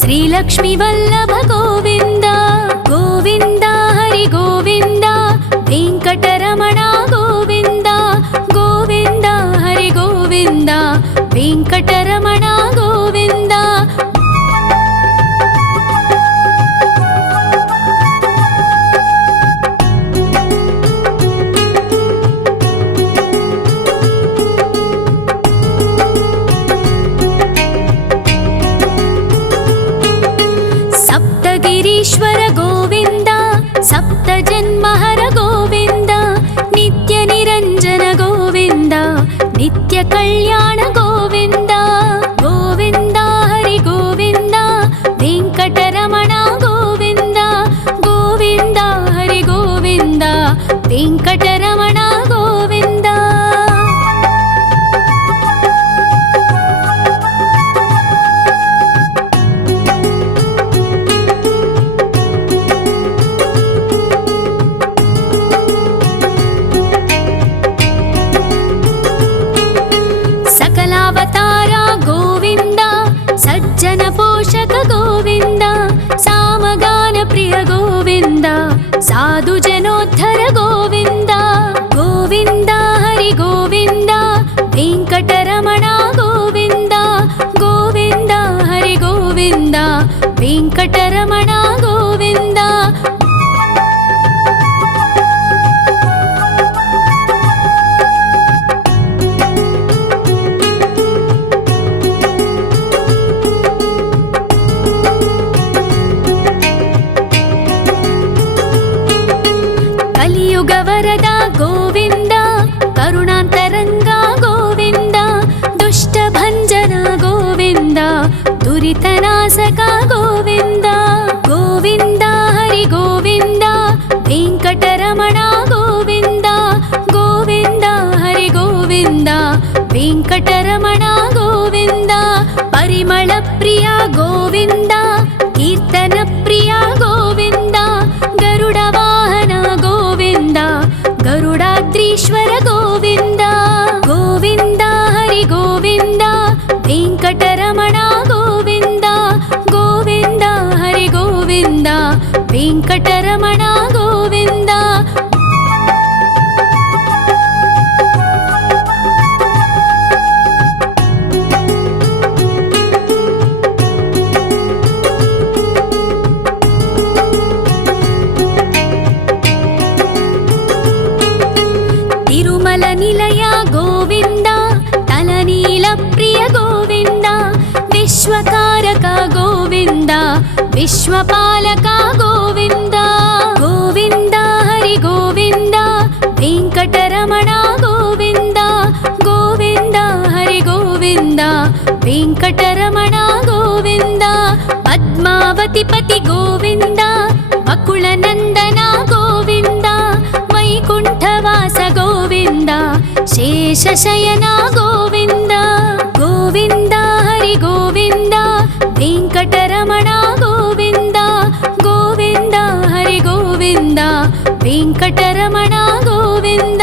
श्रीलक्ष्मी वल्लभ गोविन्द गोविन्द हरि गोविन्द वेङ्कटरमण गोविन्द गोविन्द हरि गोविन्द वेङ्कटरमण गोविन्द ईश्वर गोविन्द सप्तजन्महर गोविन्द नित्य निरञ्जन गोविन्द नित्य कल्याण गोविन्द गोविन्द हरि गोविन्द वेङ्कटरमण गोविन्द गोविन्द हरि गोविन्द वेङ्कटरमण गोविन्द सकलावतारा गोविन्द सज्जन पोषक गोविन्द सामगान प्रिय गोविन्द साधु जनोद्धर गोविन्द गोविन्द हरि गोविन्द वेङ्कटरमण गोविन्द गोविन्द हरि गोविन्द वेङ्कटरमण गोविन्द वरद गोविन्द करुणान्तरङ्गा गोविन्द दुष्टभञ्जन गोविन्द दुरितनाशक गोविन्द गोविन्द हरि गोविन्द वेङ्कटरमण गोविन्द गोविन्द हरि गोविन्द वेङ्कटरमण गोविन्द परिमल प्रिय गोविन्द कीर्तन प्रिय गोविन्द गरुड वाहन गोविन्द गरुडाद्रीश्वर गोविन्द गोविन्द हरि गोविन्द वेङ्कटरमण गोविन्द गोविन्द हरि गोविन्द वेङ्कटरमण गोविन्द तिरुमल निलय गोविन्द तलनील प्रिय गोविन्द विश्वकारक गोविन्द विश्वपालक गोविन्द गोविन्द हरि गोविन्द वेङ्कटरमण गोविन्द गोविन्द हरि गोविन्द वेङ्कटरमण गोविन्द पद्मावति पति गोविन्द बकुलनन्दन गोविन्द वैकुण्ठवास गोविन्द शेषशयन गोविन्द गोविन्द हरि गोविन्द वेङ्कटरमण गोविन्द गोविन्द हरि गोविन्द वेङ्कटरमण गोविन्द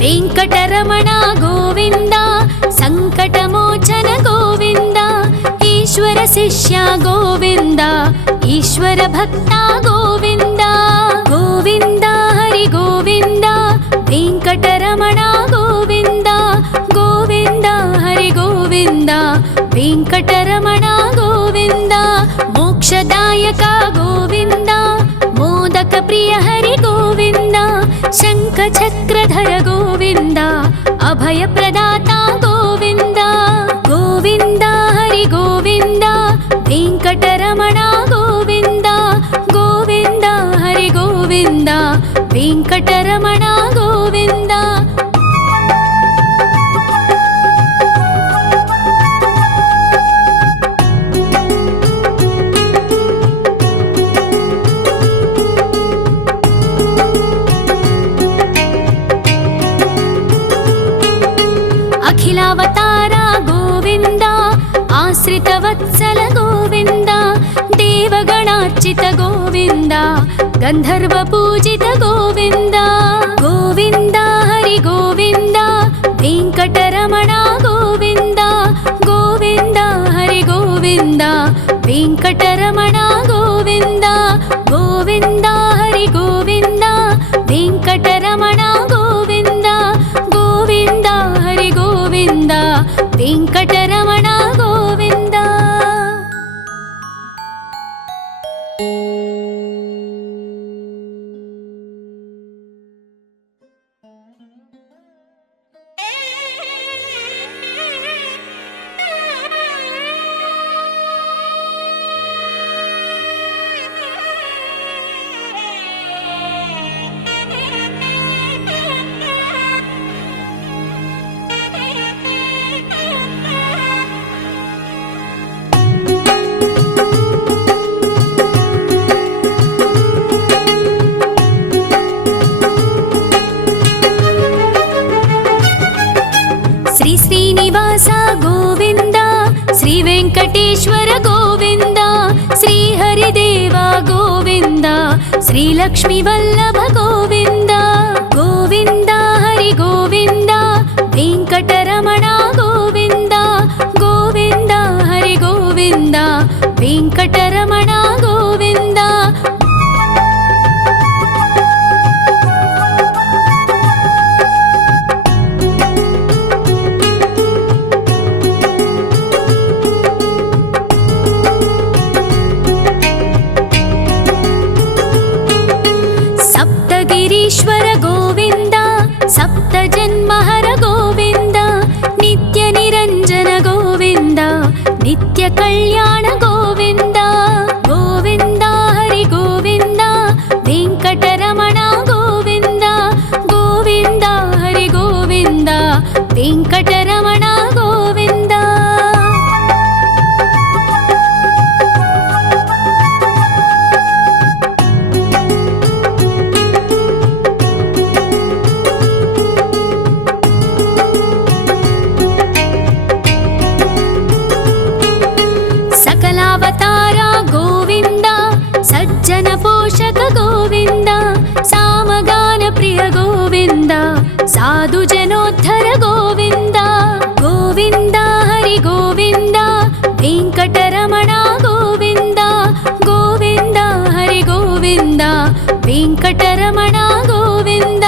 वेङ्कटरमण गोविन्द सङ्कटमोचन गोविन्द ईश्वर शिष्य गोविन्द ईश्वर भक्त गोविन्द गोविन्द हरि गोविन्द वेङ्कटरमण गोविन्द गोविन्द हरि गोविन्द वेङ्कटरमण गोविन्द मोक्षदायक गोविन्द मोदक प्रिय हरि गोविन्द शङ्खचक्रधर गोविन्द अभय प्रदाता गोविन्द गोविन्द हरि गोविन्द वेङ्कटरमण गोविन्द गोविन्द हरि गोविन्द वेङ्कटरमण गोविन्द आश्रितवत्सल गोविन्द देवगणार्चित गोविन्द गन्धर्वपूजित गोविन्द गोविन्द हरि गोविन्द वेङ्कटरमण गोविन्द गोविन्द हरि गोविन्द वेङ्कटरमण गोविन्द गोविन्द हरि गोविन्द वेङ्कटरमण गोविन्द गोविन्द हरि गोविन्द वेङ्कटरमण गोविन्द। श्री श्रीनिवास गोविन्द श्री वेङ्कटेश्वर गोविन्द श्री हरिदेव गोविन्द श्री लक्ष्मीवल्लभ गोविन्द गोविन्द हरि गोविन्द वेङ्कटरमण गोविन्द गोविन्द हरि गोविन्द वेङ्कटरमण गोविन्द। सप्तगिरीश्वर गोविन्द सप्तजन्महर गोविन्द नित्यनिरञ्जन गोविन्द नित्यकल्याण गोविन्द गोविन्द हरि गोविन्द वेङ्कटरमण गोविन्द गोविन्द हरि गोविन्द वेङ्कटरमण गोविन्द। सकलावतार गोविन्द सज्जन पोषक गोविन्द सामगान प्रिय गोविन्द साधु जनोद्धर गोविन्द गोविन्द हरि गोविन्द वेङ्कटरमण गोविन्द गोविन्द हरि गोविन्द वेङ्कटरमण गोविन्द।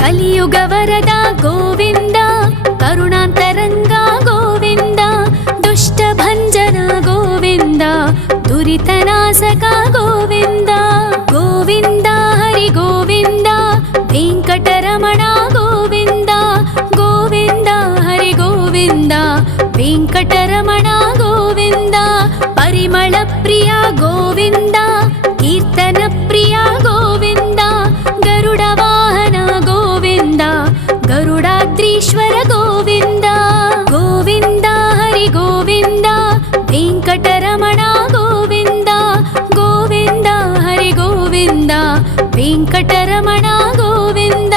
कलियुगवरद गोविन्द करुणान्तरङ्ग गोविन्द दुष्टभञ्जन गोविन्द दुरितनाशक गोविन्द गोविन्द हरि गोविन्द वेङ्कटरमण गोविन्द गोविन्द हरि गोविन्द वेङ्कटरमण गोविन्द। परिमलप्रिय गोविन्द कीर्तनप्रिय गोविन्द गरुडवाहन गोविन्द गरुडाद्रीश्वर गोविन्द गोविन्द हरि गोविन्द वेङ्कटरमण गोविन्द गोविन्द हरि गोविन्द वेङ्कटरमण गोविन्द।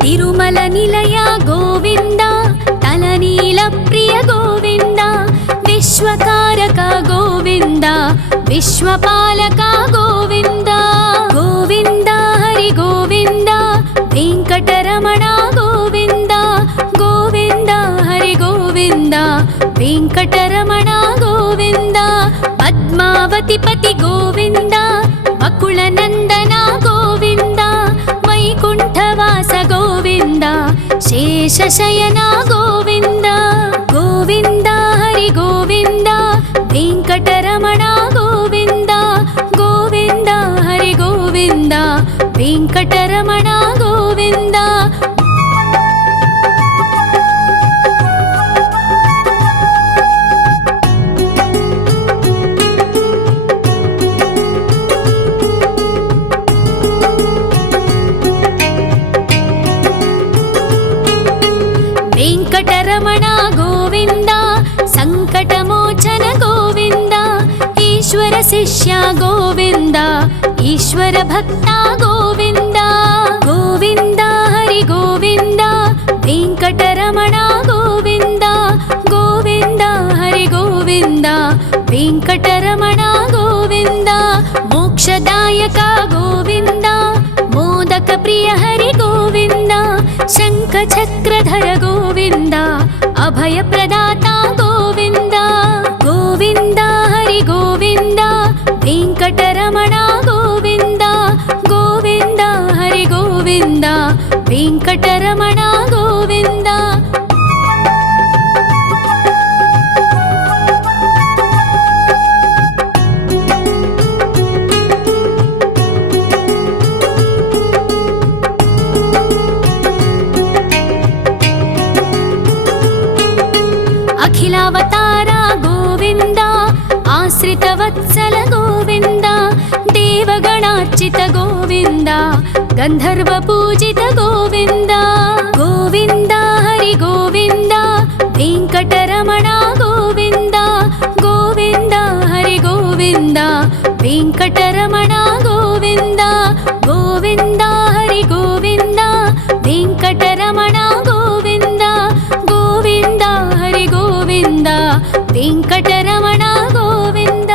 तिरुमल निलय गोविन्द तलनील प्रिय गोविन्द विश्वकारक गोविन्द विश्वपालक गोविन्द गोविन्द हरि गोविन्द वेङ्कटरमण गोविन्द गोविन्द हरि गोविन्द वेङ्कटरमण गोविन्द। पद्मावतिपति गोविन्द वकुलनन्दन गोविन्द वैकुण्ठवास गोविन्द शेषशयन गोविन्द गोविन्द हरि गोविन्द वेङ्कटरमण गोविन्द गोविन्द हरि गोविन्द वेङ्कटरमण गोविन्द। వెంకటరమణ గోవింద సంకటమోచన గోవింద ఈశ్వర శిష్య గోవింద ఈశ్వర భక్త గోవింద గోవింద హరి గోవింద వెంకటరమణ గోవింద గోవింద హరి గోవింద వెంకటరమణ గోవింద మోక్షదాయక గోవింద మోదక ప్రియ హరి గోవింద శంఖ చక్రధర గోవింద అభయ ప్రదాత గోవింద గోవింద హరి గోవింద వెంకటరమణ గోవింద గోవింద హరి గోవింద వెంకటరమణ గోవింద అఖిలావతార గోవింద ఆశ్రితవత్సల గోవింద దేవగణార్చిత గోవింద గంధర్వ పూజిత గోవింద గోవింద హరి గోవింద వెంకటరమణ గోవింద గోవింద హరి గోవింద వెంకటరమణ గోవింద గోవింద హరి గోవింద వెంకటరమణ గోవింద గోవింద హరి గోవింద వెంకటరమణ గోవింద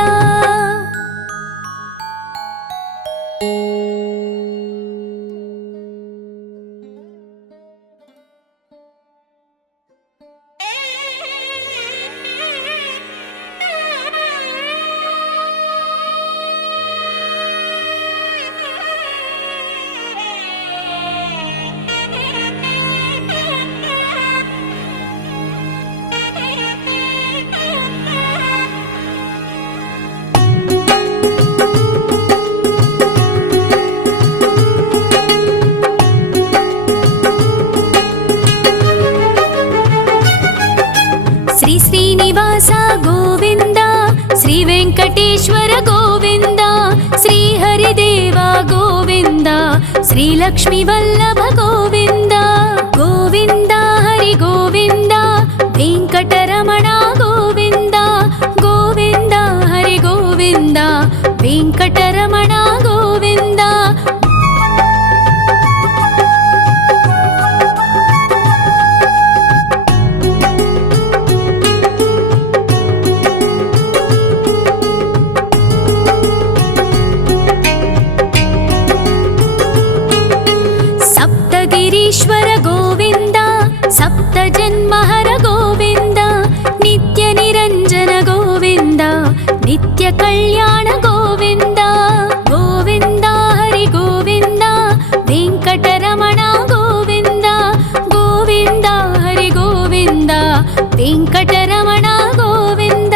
శ్రీ శ్రీనివాస గోవింద శ్రీ వెంకటేశ్వర గోవింద శ్రీ హరిదేవ గోవింద శ్రీ లక్ష్మీ వల్లభ గోవింద గోవింద హరి గోవింద వెంకటరమణ గోవింద గోవింద హరి గోవింద వెంకటరమణ గోవింద సప్తగిరీశ్వర గోవింద సప్త జన్మహర గోవింద నిత్య నిరంజన గోవింద నిత్య కళ్యాణ గోవింద గోవింద హరి గోవింద వెంకటరమణ గోవింద గోవింద హరి గోవింద వెంకటరమణ గోవింద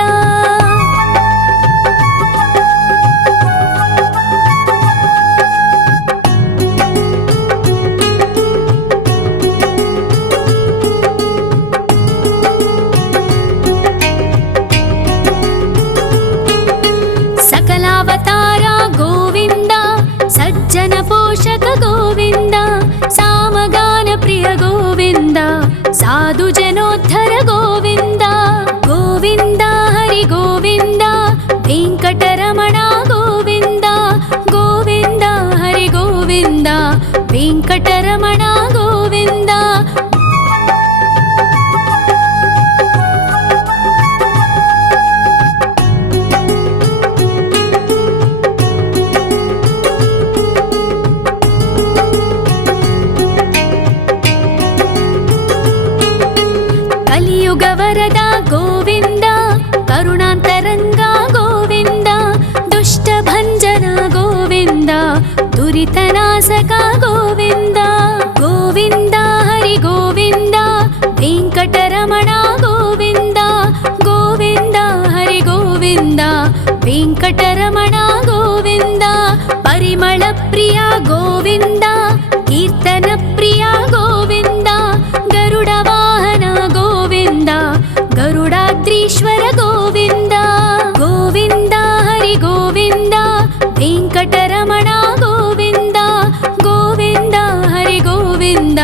సకలావతార గోవింద సజ్జన పోషక గోవింద సామగాన ప్రియ గోవింద సాధు జనోద్ధర గోవింద గోవింద హరి గోవింద వెంకటరమణ గోవింద గోవింద హరి గోవింద వెంకటరమణ గోవింద కలియుగ వరద గోవింద కరుణాంతరంగ గోవింద దుష్ట భంజన గోవింద దురితనాశక గోవింద గోవింద హరి గోవింద వెంకటరమణ గోవింద గోవింద హరి గోవింద వెంకటరమణ గోవింద పరిమళ ప్రియ గోవింద కీర్తన ప్రియ గోవింద గరుడ వాహన గోవింద గరుడాద్రీశ్వర గోవింద గోవింద హరి గోవింద వెంకటరమణ గోవింద గోవింద హరి గోవింద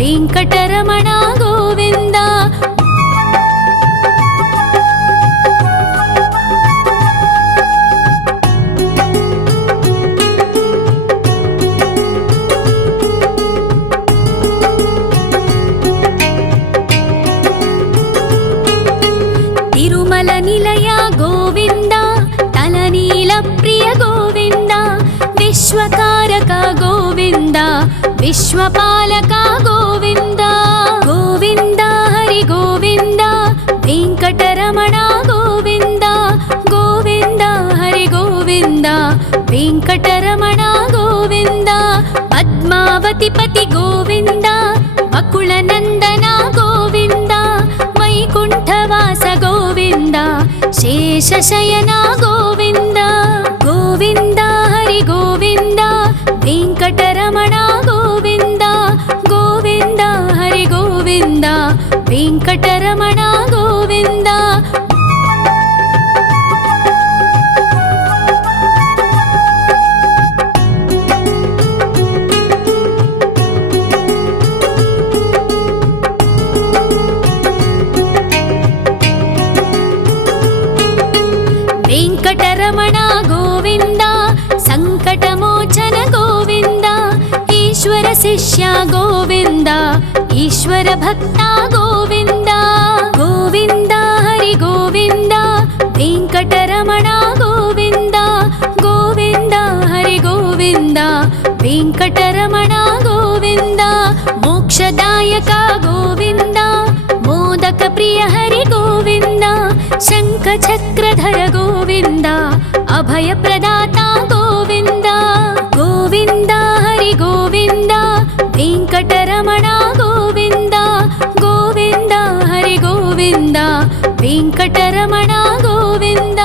వెంకటరమణ గోవింద विश्वकारक गोविन्द विश्वपालक गोविन्द गोविन्द हरि गोविन्द वेङ्कटरमण गोविन्द गोविन्द हरि गोविन्द वेङ्कटरमण गोविन्द पद्मावतिपति गोविन्द वकुलनन्दन गोविन्द वैकुण्ठवास गोविन्द शेषशयन गोविन्द गोविन्द हरि गोविन्द वेङ्कटरमण गोविन्द गोविन्द हरि गोविन्द वेङ्कटरमण गोविन्द वेङ्कटरमण गोविन्द सङ्कटमोचन गोविन्द ईश्वर शिष्य गोविन्द ईश्वर भक्त गोविन्द गोविन्द हरि गोविन्द वेङ्कटरमण गोविन्द गोविन्द हरि गोविन्द वेङ्कटरमण गोविन्द मोक्षदायक गोविन्द मोदक प्रिय हरि गोविन्द शङ्खचक्रधर गोविन्द अभयप्रदाता गोविन्द गोविन्द हरि गोविन्द वेङ्कटरमण गोविन्द गोविन्द हरि गोविन्द वेङ्कटरमण गोविन्द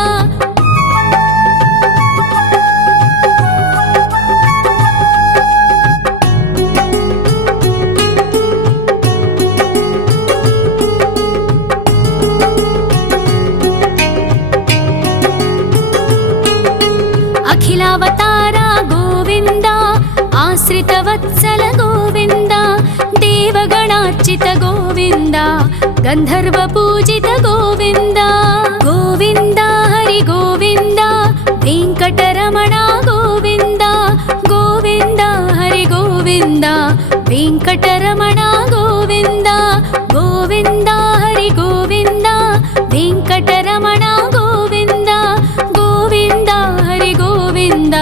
अखिलावतार गोविन्द आश्रितवत्सल गोविन्द देवगणार्चित गोविन्द गन्धर्वपूजित गोविन्द गोविन्द हरि गोविन्द वेङ्कटरमण गोविन्द गोविन्द हरि गोविन्द वेङ्कटरमण गोविन्द गोविन्द हरि गोविन्द वेङ्कटरमण गोविन्द गोविन्द हरि गोविन्द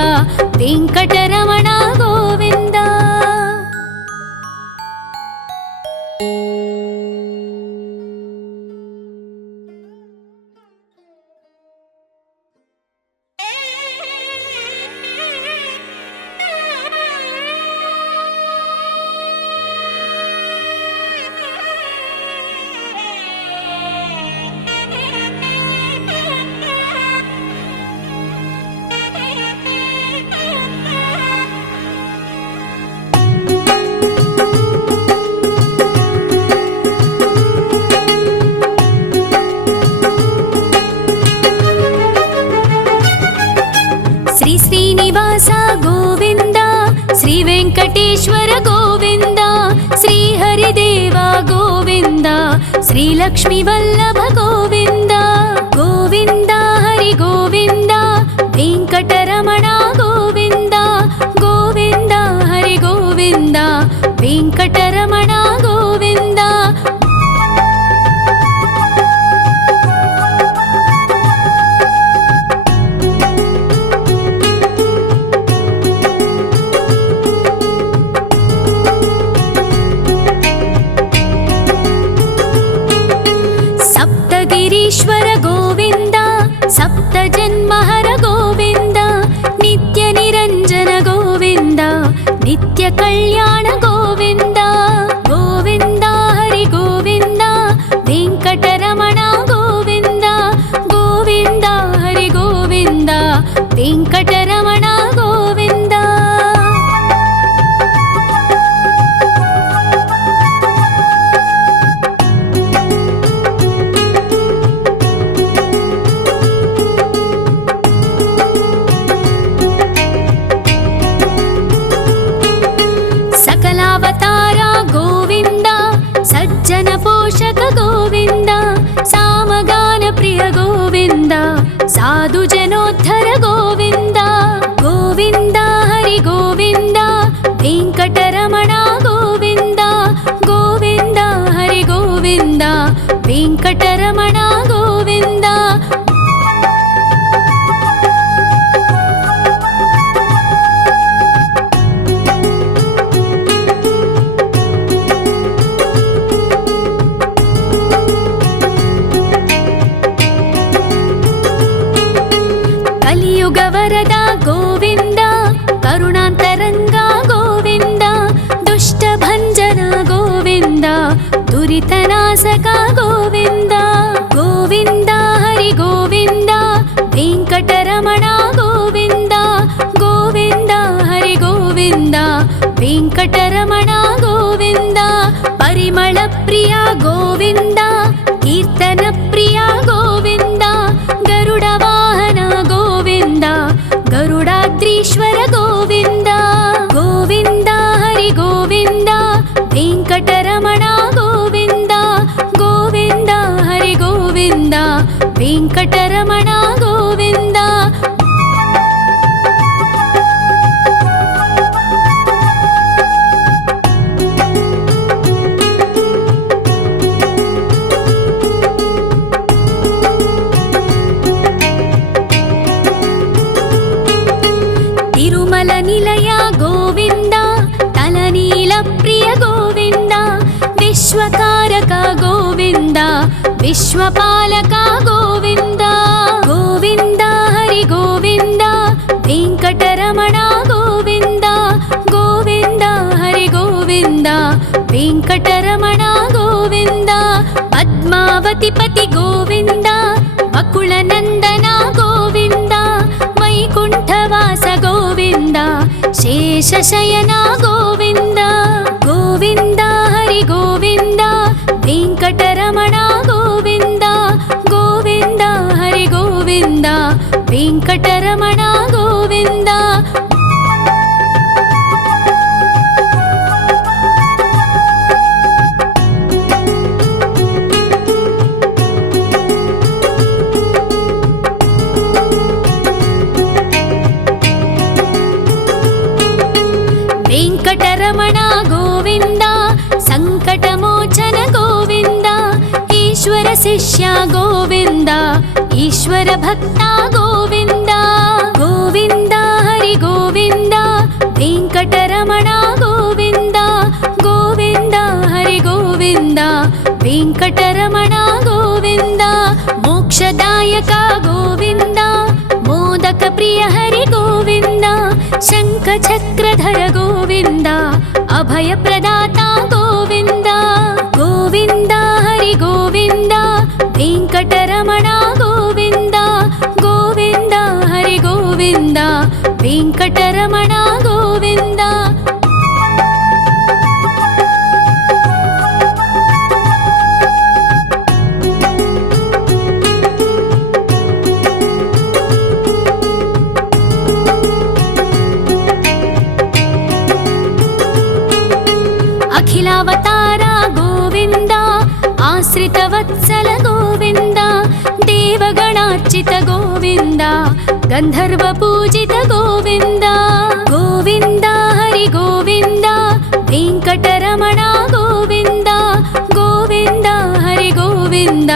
वेङ्कटरमण गोविन्द श्री श्रीनिवास गोविन्द श्री वेङ्कटेश्वर गोविन्द श्री हरिदेव गोविन्द श्री लक्ष्मीवल्लभ गोविन्द गोविन्द हरि गोविन्द वेङ्कटरमण गोविन्द गोविन्द हरि गोविन्द वेङ्कटरमण गोविन्द सप्तगिरीश्वर गोविन्द सप्तजन्महर गोविन्द नित्यनिरञ्जन गोविन्द नित्यकल्याण गोविन्द गोविन्द हरि गोविन्द वेङ्कटरमण गोविन्द गोविन्द हरि गोविन्द वेङ्कटरमण गोविन्द सकलावतार गोविन्द सज्जन पोषक गोविन्द सामगान प्रिय गोविन्द साधु जनोद्धर गोविन्द गोविन्द हरि गोविन्द वेङ्कटरमण गोविन्द गोविन्द हरि गोविन्द वेङ्कटरमण गोविन्द ಕಲಿಯುಗವರದ ಗೋವಿಂದ ಕರುಣಾಂತರಂಗ ಗೋವಿಂದ ದುಷ್ಟಭಂಜನ ಗೋವಿಂದ ದುರಿತನಾಶಕ ಗೋವಿಂದ ಗೋವಿಂದ ಹರಿ ಗೋವಿಂದ ವೆಂಕಟರಮಣ ಗೋವಿಂದ ಗೋವಿಂದ ಹರಿ ಗೋವಿಂದ ವೆಂಕಟರಮಣ ಗೋವಿಂದ ಪರಿಮಳ ಪ್ರಿಯ ಗೋವಿಂದ ಕೀರ್ತನ ಪ್ರಿಯ ಗೋವಿಂದ ಗರುಡ ವಾಹನ ಗೋವಿಂದ ಗರುಡಾದ್ರೀಶ್ವರ ಗೋವಿಂದ ಗೋವಿಂದ ಹರಿ ಗೋವಿಂದ ವೆಂಕಟರಮಣ ಗೋವಿಂದ ಗೋವಿಂದ ಹರಿ ಗೋವಿಂದ ವೆಂಕಟರಮಣ ಗೋವಿಂದ ತಿರುಮಲ ನಿಲಯ ಗೋವಿಂದ ತಲನೀಲ ಪ್ರಿಯ ಗೋವಿಂದ ವಿಶ್ವಕಾರಕ ಗೋವಿಂದ ವಿಶ್ವಪಾಲಕ ಗೋವಿಂದ ಗೋವಿಂದ ಹರಿ ಗೋವಿಂದ ವೆಂಕಟರಮಣ ಗೋವಿಂದ ಗೋವಿಂದ ಹರಿ ಗೋವಿಂದ ವೆಂಕಟರಮಣ ಗೋವಿಂದ ಪದ್ಮಾವತಿ ಪತಿ ಗೋವಿಂದ ವಕುಳನಂದನ ಗೋವಿಂದ ವೈಕುಂಠವಾಸ ಗೋವಿಂದ ಶೇಷಶಯನ ಗೋವಿಂದ ಗೋವಿಂದ ಹರಿ ಗೋವಿಂದ ವೆಂಕಟರಮಣ ಗೋವಿಂದ ಗೋವಿಂದ ಹರಿ ಗೋವಿಂದ ವೆಂಕಟರಮಣ ಗೋವಿಂದ ವೆಂಕಟರಮಣ ಗೋವಿಂದ ಸಂಕಟಮೋಚನ ಗೋವಿಂದ ಈಶ್ವರ ಶಿಷ್ಯ ಗೋವಿಂದ ಈಶ್ವರ ಭಕ್ತ ಗೋವಿಂದ ಗೋವಿಂದ ಹರಿ ಗೋವಿಂದ ವೆಂಕಟರಮಣ ಗೋವಿಂದ ಗೋವಿಂದ ಹರಿ ಗೋವಿಂದ ವೆಂಕಟರಮಣ ಗೋವಿಂದ ಮೋಕ್ಷದಾಯಕ ಗೋವಿಂದ ಮೋದಕ ಪ್ರಿಯ ಹರಿ ಗೋವಿಂದ ಶಂಖ ಚಕ್ರಧರ ಗೋವಿಂದ ಅಭಯ ಪ್ರದಾತ ಗೋವಿಂದ ಗೋವಿಂದ ಹರಿ ಗೋವಿಂದ ವೆಂಕಟರಮಣ ಗೋವಿಂದ ಗೋವಿಂದ ಹರಿ ಗೋವಿಂದ ವೆಂಕಟರಮಣ ಗೋವಿಂದ ಅಖಿಲಾವತಾರ ಗೋವಿಂದ ಆಶ್ರಿತ ವತ್ಸಲ ಗೋವಿಂದ ದೇವಗಣಾರ್ಚಿತ ಗೋವಿಂದ ಗಂಧರ್ವ ಪೂಜಿತ ಗೋವಿಂದ ಗೋವಿಂದ ಹರಿ ಗೋವಿಂದ ವೆಂಕಟರಮಣ ಗೋವಿಂದ ಗೋವಿಂದ ಹರಿ ಗೋವಿಂದ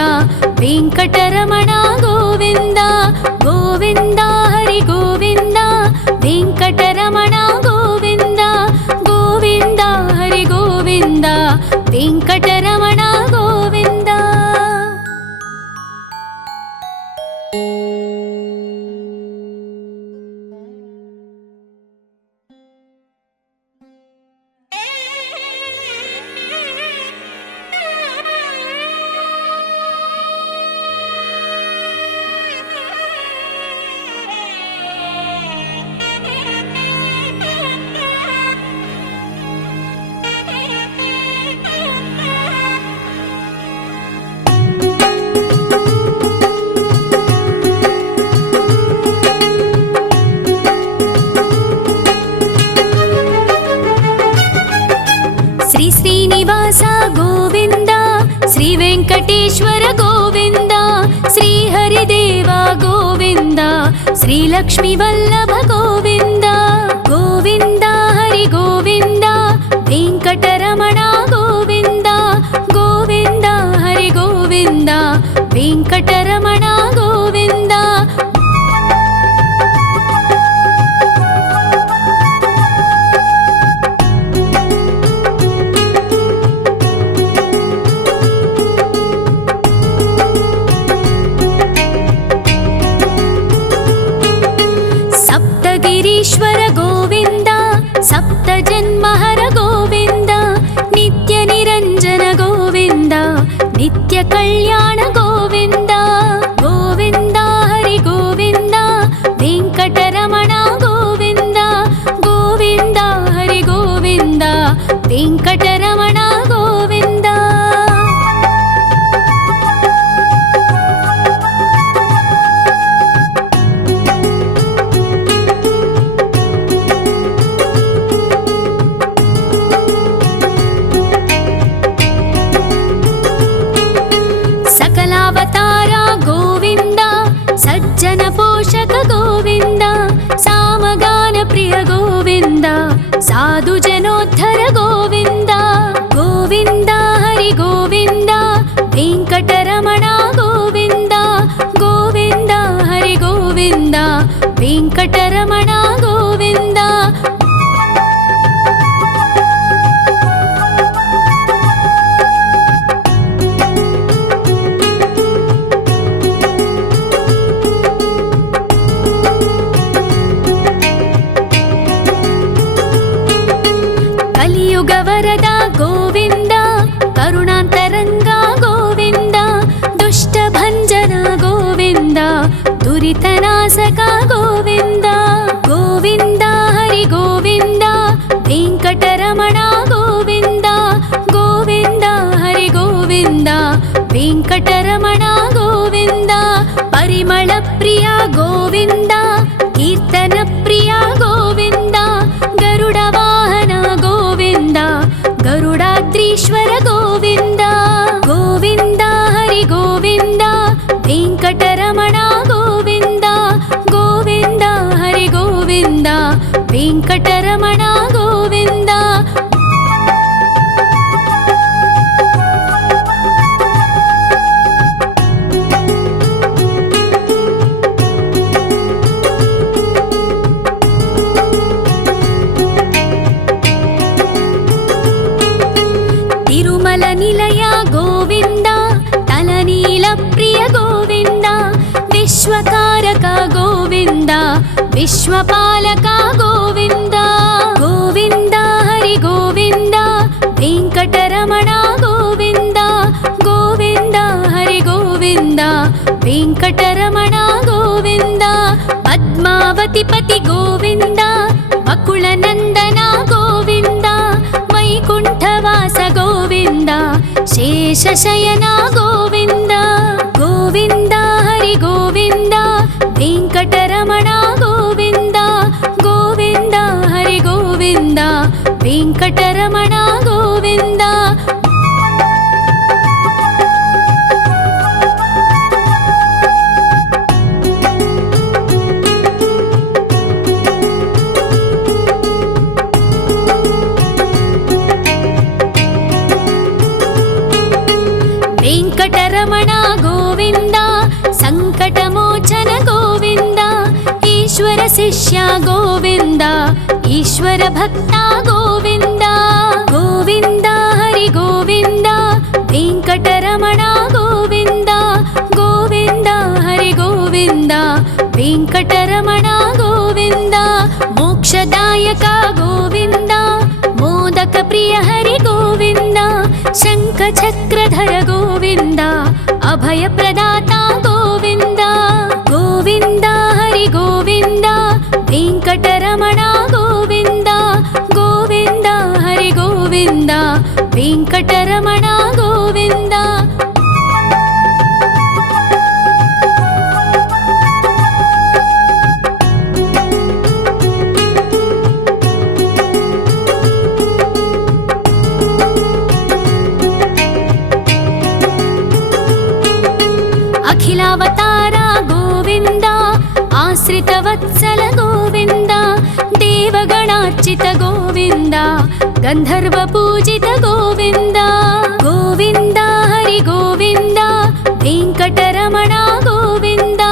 ವೆಂಕಟರಮಣ ಗೋವಿಂದ ಗೋವಿಂದ ಹರಿ ಗೋವಿಂದ ವೆಂಕಟರಮಣ ಗೋವಿಂದ ಗೋವಿಂದ ಹರಿ ಗೋವಿಂದ ವೆಂಕಟರಮಣ ಗೋವಿಂದ ಶ್ರೀ ಶ್ರೀನಿವಾಸ ಗೋವಿಂದ ಶ್ರೀ ವೆಂಕಟೇಶ್ವರ ಗೋವಿಂದ ಶ್ರೀ ಹರಿದೇವ ಗೋವಿಂದ ಶ್ರೀ ಲಕ್ಷ್ಮೀ ವಲ್ಲಭ ಗೋವಿಂದ ಗೋವಿಂದ ಹರಿ ಗೋವಿಂದ ವೆಂಕಟರಮಣ ಗೋವಿಂದ ಗೋವಿಂದ ಹರಿ ಗೋವಿಂದ ವೆಂಕಟರಮಣ ಗೋವಿಂದ ಕಲ್ಯಾಣ ಗೋವಿಂದ ಗೋವಿಂದ ಹರಿ ಗೋವಿಂದ ವೆಂಕಟರಮಣ ಗೋವಿಂದ ಗೋವಿಂದ ಹರಿ ಗೋವಿಂದ ವೆಂಕಟರಮಣ ಗೋವಿಂದ. ಸಕಲಾವತಾರ ಗೋವಿಂದ ಸಜ್ಜನ ಪೋಷಕ ಗೋವಿಂದ ಸಾಮಗಾನ ಪ್ರಿಯ ಗೋವಿಂದ ಸಾಧು ಜನೋದ್ಧರ ಗೋವಿಂದ ಗೋವಿಂದ ಹರಿ ಗೋವಿಂದ ವೆಂಕಟರಮಣ ಗೋವಿಂದ ಗೋವಿಂದ ಹರಿ ಗೋವಿಂದ ವೆಂಕಟರಮಣ ಗೋವಿಂದ. ಕಲಿಯುಗ ವರದ ಗೋವಿಂದ ಕರುಣಾಂತರಂಗ ಗೋವಿಂದ ದುಷ್ಟ ಭಂಜನ ಗೋವಿಂದ ದುರಿತನಾಶಕ ಗೋವಿಂದ ಗೋವಿಂದ ಹರಿ ಗೋವಿಂದ ವೆಂಕಟರಮಣ ಗೋವಿಂದ ಗೋವಿಂದ ಹರಿ ಗೋವಿಂದ ವೆಂಕಟರಮಣ ಗೋವಿಂದ. ಪರಿಮಳ ಪ್ರಿಯ ಗೋವಿಂದ ಕೀರ್ತನ ಪ್ರಿಯ ಗೋವಿಂದ ಗರುಡ ವಾಹನ ಗೋವಿಂದ ಗರುಡಾದ್ರೀಶ್ವರ ಗೋವಿಂದ ಗೋವಿಂದ ಹರಿ ಗೋವಿಂದ ವೆಂಕಟರಮಣ ಗೋವಿಂದ ಗೋವಿಂದ ಹರಿ ಗೋವಿಂದ ವೆಂಕಟರಮಣ ಗೋವಿಂದ. ತಿರುಮಲ ನಿಲಯ ಗೋವಿಂದ ತಲನೀಲ ಪ್ರಿಯ ಗೋವಿಂದ ವಿಶ್ವಕಾರಕ ಗೋವಿಂದ ವಿಶ್ವಪಾಲಕ ಗೋವಿಂದ ಗೋವಿಂದ ಹರಿ ಗೋವಿಂದ ವೆಂಕಟರಮಣ ಗೋವಿಂದ ಗೋವಿಂದ ಹರಿ ಗೋವಿಂದ ವೆಂಕಟರಮಣ ಗೋವಿಂದ. ಪದ್ಮಾವತಿ ಪತಿ ಗೋವಿಂದ ಬಕುಳ ನಂದನ ಗೋವಿಂದ ವೈಕುಂಠವಾಸ ಗೋವಿಂದ ಶೇಷಶಯನ ಗೋವಿಂದ ಗೋವಿಂದ ಹರಿ ಗೋವಿಂದ ವೆಂಕಟರಮಣ ಗೋವಿಂದ ಗೋವಿಂದ ಹರಿ ಗೋವಿಂದ ವೆಂಕಟರಮಣ ಗೋವಿಂದ. ವೆಂಕಟರಮಣ ಗೋವಿಂದ ಸಂಕಟಮೋಚನ ಗೋವಿಂದ ಈಶ್ವರ ಶಿಷ್ಯ ಗೋವಿಂದ ಈಶ್ವರ ಭಕ್ತ ಗೋವಿಂದ ಗೋವಿಂದ ಹರಿ ಗೋವಿಂದ ವೆಂಕಟರಮಣ ಗೋವಿಂದ ಗೋವಿಂದ ಹರಿ ಗೋವಿಂದ ವೆಂಕಟರಮಣ ಗೋವಿಂದ. ಮೋಕ್ಷದಾಯಕ ಗೋವಿಂದ ಮೋದಕ ಪ್ರಿಯ ಹರಿ ಗೋವಿಂದ ಶಂಖ ಚಕ್ರಧರ ಗೋವಿಂದ ಅಭಯ ಪ್ರದಾತ ಗೋವಿಂದ ಗೋವಿಂದ ಹರಿ ಗೋವಿಂದ ವೆಂಕಟರಮಣ ಗೋವಿಂದ ಗೋವಿಂದ ಹರಿ ಗೋವಿಂದ ವೆಂಕಟರಮಣ ಗೋವಿಂದ. ಅಖಿಲಾವತಾರ ಗೋವಿಂದ ಆಶ್ರಿತ ವತ್ಸಲ ಗೋವಿಂದ ದೇವಗಣಾರ್ಚಿತ ಗೋವಿಂದ ಗಂಧರ್ವ ಪೂಜಿತ ಗೋವಿಂದ ಗೋವಿಂದ ಹರಿ ಗೋವಿಂದ ವೆಂಕಟರಮಣ ಗೋವಿಂದ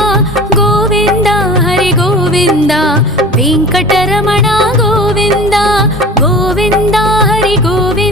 ಗೋವಿಂದ ಹರಿ ಗೋವಿಂದ ವೆಂಕಟರಮಣ ಗೋವಿಂದ ಗೋವಿಂದ ಹರಿ ಗೋವಿಂದ